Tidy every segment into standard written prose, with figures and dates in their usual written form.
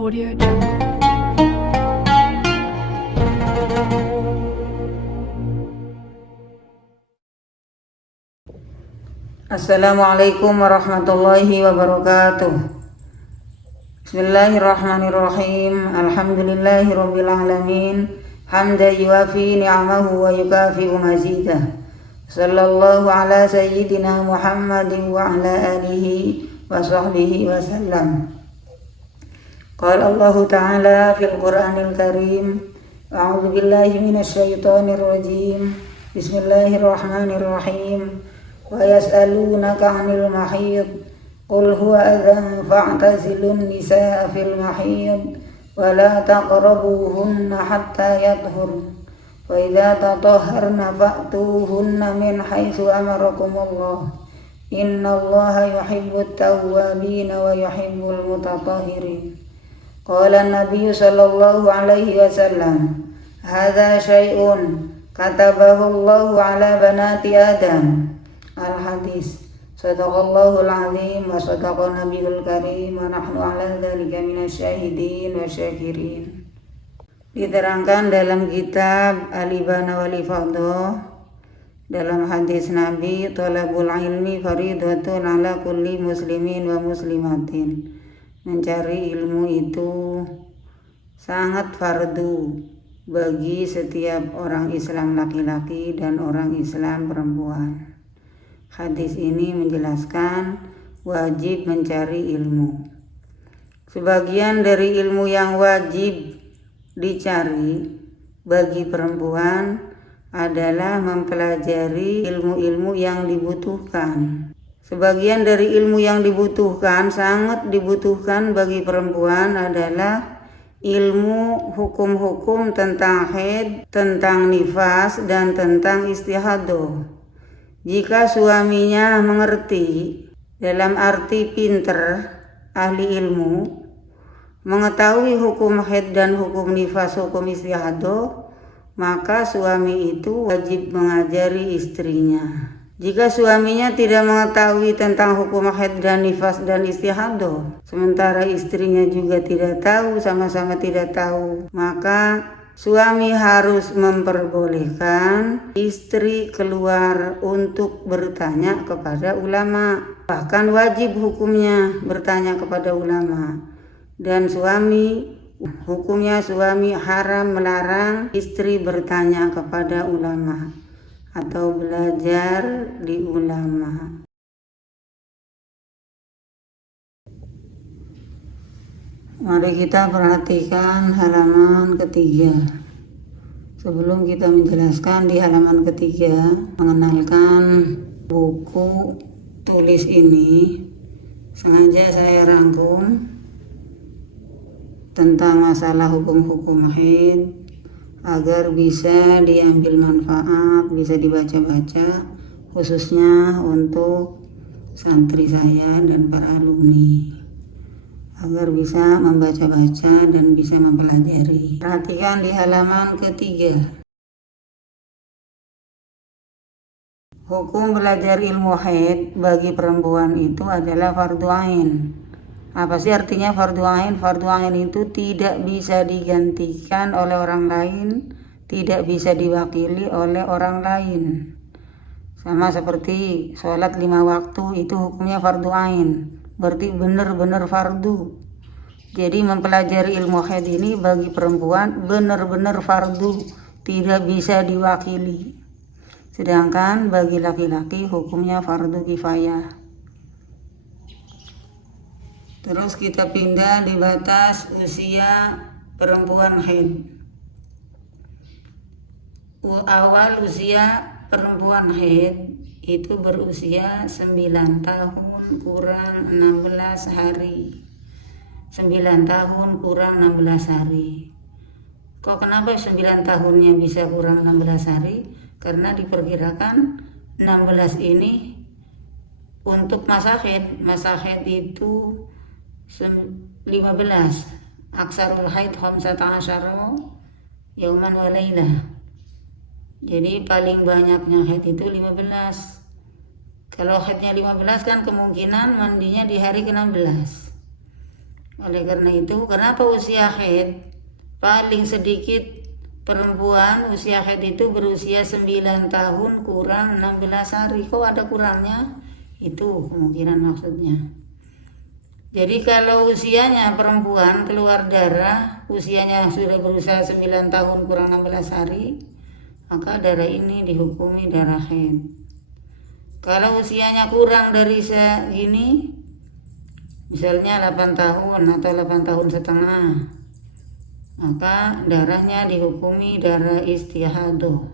Audio Jungle. Assalamualaikum warahmatullahi wabarakatuh. Bismillahirrahmanirrahim. Alhamdulillahirabbil alamin. Hamdan yuwafi ni'amahu wa yukafi'u mazidah. Sallallahu ala sayyidina Muhammadin wa ala alihi wa sahbihi wa sallam. Qala Allah Ta'ala fil Qur'anil Karim. A'udzu billahi minasy syaithanir rajim. Bismillahirrahmanirrahim. Wa yas'alunaka 'anil mahid. Qul huwa adzan fa'tazilun nisaa fil mahid wa la taqrabuhunna hatta yatahharna. Wa idza tatahharna fa'tuhunna min haitsu amarakumullah. Innallaha yuhibbut tawwabin wa yuhibbul mutatahhirin. Qala an-nabiy sallallahu alaihi wasallam, hadza syai'un katabahu Allahu ala banati Adam. Al-hadis. Shadaqallahul azim wa shadaqan nabiyul karim wa nahnu ala dzalika minasyahidin wa syakirin. Diterangkan dalam kitab Al-Ibana wal Ifadhah dalam hadis Nabi, talabul ilmi faridatun ala kulli muslimin wa muslimatin. Mencari ilmu itu sangat fardu bagi setiap orang Islam laki-laki dan orang Islam perempuan. Hadis ini menjelaskan wajib mencari ilmu. Sebagian dari ilmu yang wajib dicari bagi perempuan adalah mempelajari ilmu-ilmu yang dibutuhkan. Sebagian dari ilmu yang dibutuhkan, sangat dibutuhkan bagi perempuan adalah ilmu hukum-hukum tentang haid, tentang nifas, dan tentang istihadah. Jika suaminya mengerti, dalam arti pinter, ahli ilmu, mengetahui hukum haid dan hukum nifas, hukum istihadah, maka suami itu wajib mengajari istrinya. Jika suaminya tidak mengetahui tentang hukum haid dan nifas dan istihadah, sementara istrinya juga tidak tahu, sama-sama tidak tahu, maka suami harus memperbolehkan istri keluar untuk bertanya kepada ulama. Bahkan wajib hukumnya bertanya kepada ulama. Dan hukumnya suami haram melarang istri bertanya kepada ulama atau belajar di ulama. Mari kita perhatikan halaman ketiga. Sebelum kita menjelaskan di halaman ketiga, mengenalkan buku tulis ini, sengaja saya rangkum tentang masalah hukum-hukum haid agar bisa diambil manfaat, bisa dibaca-baca, khususnya untuk santri saya dan para alumni, agar bisa membaca-baca dan bisa mempelajari. Perhatikan di halaman ketiga. Hukum belajar ilmu haid bagi perempuan itu adalah fardu ain. Apa sih artinya fardu ain? Fardu ain itu tidak bisa digantikan oleh orang lain, tidak bisa diwakili oleh orang lain. Sama seperti sholat 5 waktu, itu hukumnya fardu ain, berarti benar-benar fardu. Jadi mempelajari ilmu haid ini bagi perempuan benar-benar fardu, tidak bisa diwakili. Sedangkan bagi laki-laki hukumnya fardu kifayah. Terus kita pindah di batas usia perempuan haid. Awal usia perempuan haid itu berusia 9 tahun kurang 16 hari. 9 tahun kurang 16 hari. Kok kenapa 9 tahunnya bisa kurang 16 hari? Karena diperkirakan 16 ini untuk masa haid itu 15. Aksarul haid 15 yauman wa lailah. Jadi paling banyaknya haid itu 15. Kalau haidnya 15 kan kemungkinan mandinya di hari ke-16. Oleh karena itu, kenapa usia haid? Paling sedikit perempuan usia haid itu berusia 9 tahun kurang 16 hari. Kok ada kurangnya? Itu kemungkinan maksudnya. Jadi kalau usianya perempuan keluar darah, usianya sudah berusia 9 tahun kurang 16 hari, maka darah ini dihukumi darah haid. Kalau usianya kurang dari segini, misalnya 8 tahun atau 8 tahun setengah, maka darahnya dihukumi darah istihadah.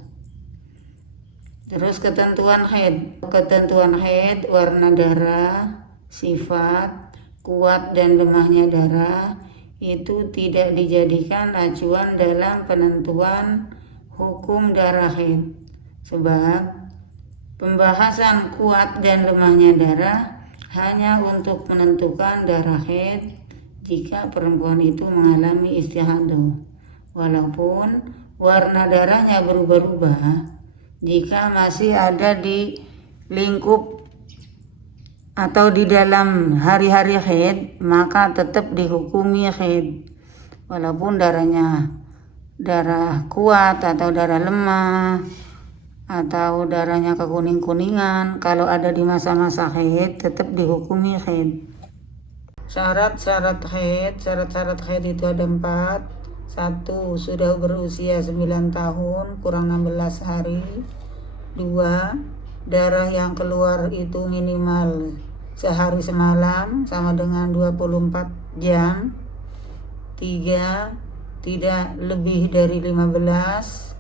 Terus ketentuan haid. Ketentuan haid, warna darah, sifat, kuat dan lemahnya darah itu tidak dijadikan acuan dalam penentuan hukum darah haid. Sebab pembahasan kuat dan lemahnya darah hanya untuk menentukan darah haid jika perempuan itu mengalami istihadah. Walaupun warna darahnya berubah-ubah, jika masih ada di lingkup atau di dalam hari-hari haid, maka tetap dihukumi haid. Walaupun darahnya darah kuat atau darah lemah atau darahnya kekuning-kuningan, kalau ada di masa-masa haid tetap dihukumi haid. Syarat-syarat haid itu ada 4. 1. Sudah berusia 9 tahun kurang 16 hari. 2. Darah yang keluar itu minimal sehari semalam sama dengan 24 jam. 3. Tidak lebih dari 15.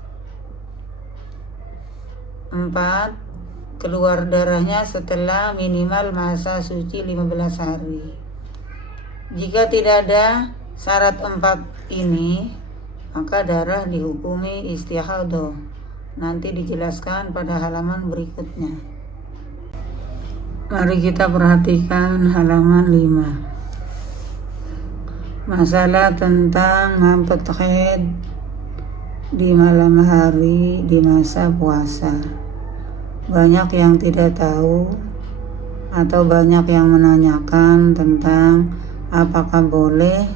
4. Keluar darahnya setelah minimal masa suci 15 hari. Jika tidak ada syarat 4 ini, maka darah dihukumi istihadah. Nanti dijelaskan pada halaman berikutnya. Mari kita perhatikan halaman 5. Masalah tentang mampet haid di malam hari di masa puasa. Banyak yang tidak tahu atau banyak yang menanyakan tentang apakah boleh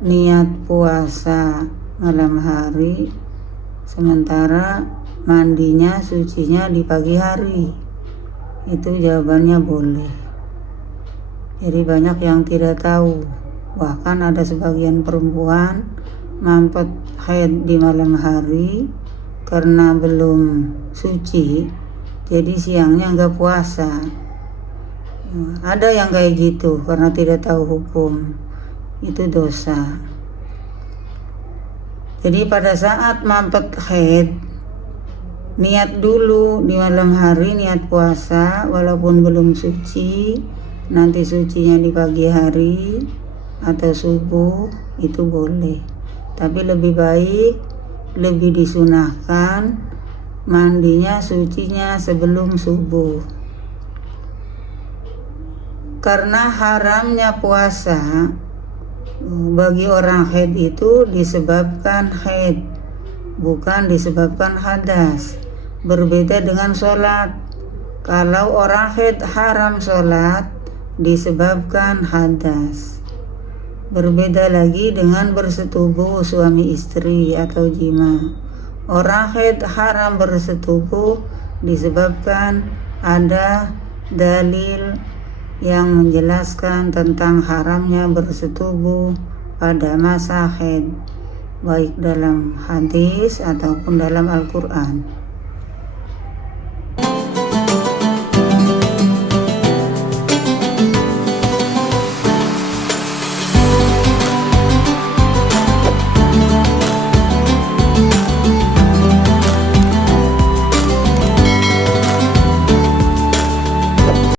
niat puasa malam hari sementara mandinya sucinya di pagi hari. Itu jawabannya boleh. Jadi banyak yang tidak tahu. Bahkan ada sebagian perempuan mampet haid di malam hari karena belum suci, jadi siangnya nggak puasa. Ada yang kayak gitu karena tidak tahu hukum. Itu dosa. Jadi pada saat mampet haid, niat dulu di malam hari, niat puasa walaupun belum suci. Nanti sucinya di pagi hari atau subuh, itu boleh. Tapi lebih baik, lebih disunahkan mandinya sucinya sebelum subuh. Karena haramnya puasa bagi orang haid itu disebabkan haid, bukan disebabkan hadas. Berbeda dengan sholat. Kalau orang haid haram sholat disebabkan hadas. Berbeda lagi dengan bersetubuh suami istri atau jima. Orang haid haram bersetubuh disebabkan ada dalil yang menjelaskan tentang haramnya bersetubuh pada masa haid, baik dalam hadis ataupun dalam Al-Quran.